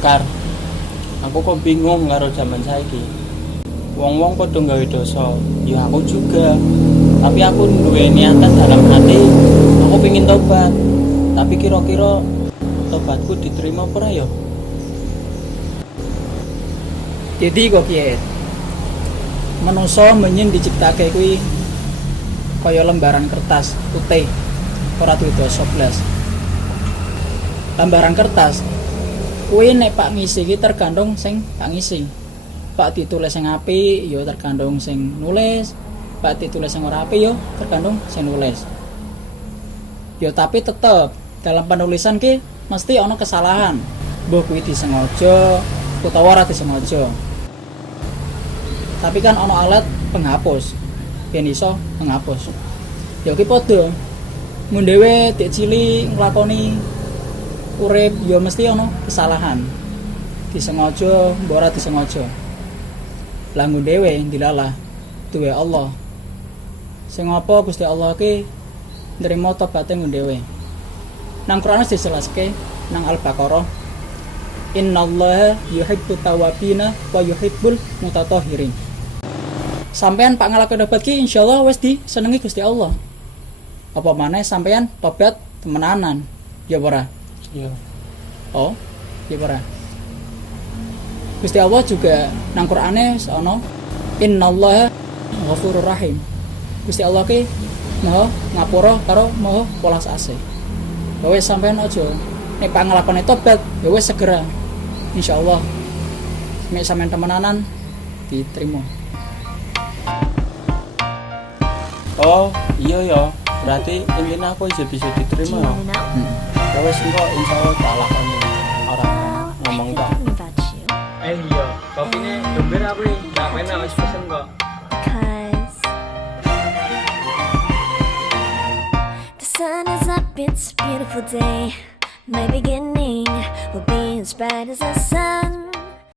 Kar, aku kok bingung karo zaman saiki. Wong-wong padha gawe dosa, ya aku juga. Tapi aku duwe niatan dalam hati, aku pengin tobat. Tapi kira-kira tobatku diterima apa ora ya? Jadi kok kiye. Manusa menyen diciptake kuwi kaya lembaran kertas putih, ora duwe dosa blas. Lembaran kertas kuwi nek pak ngisi iki tergantung sing pak ngisi. Pak ditulis sing apik ya tergantung sing nulis, pak ditulis sing ora apik ya tergantung sing nulis. Ya tapi tetep dalam penulisan ki mesti ana kesalahan. Mbah kuwi disengaja utawa ora disengaja. Tapi kan ana alat penghapus. Ben iso menghapus. Ya ki padha. Mun dhewe dik cilik nglakoni urip ya mesti ana kesalahan. Disengaja, mbok ora disengaja. Lah nggon dhewe dilalah duwe Allah. Sing apa Gusti Allah ki nrimo tobaté nggon dhewe. Nang Quran dijelaske nang Al-Baqarah innallaha yuhibbut tawwabina wa yuhibbul mutatahhirin. Sampeyan pak nglakoni tobat ki insyaallah wis disenengi Gusti Allah. Apa maneh sampeyan tobat temenanan. Ya ora? Ya. Oh, ya ora. Gusti Allah juga nang Qur'ane ana innallaha ghafurur rahim. Gusti Allah ki Maha ngapura karo Maha welas asih. Ya wis sampeyan aja nek pak nglakoni tobat ya wis segera. Insyaallah nek sampeyan temenanan diterima. Oh, iya ya. Berarti intinya aku bisa diterima ya. Ya wis engko insyaallah tak lakoni orang ngomong tak. Iya, kopinya gembir aku nih, gak pernah wis pesen kok. The sun is up, it's a beautiful day. My beginning will be as bright as the sun.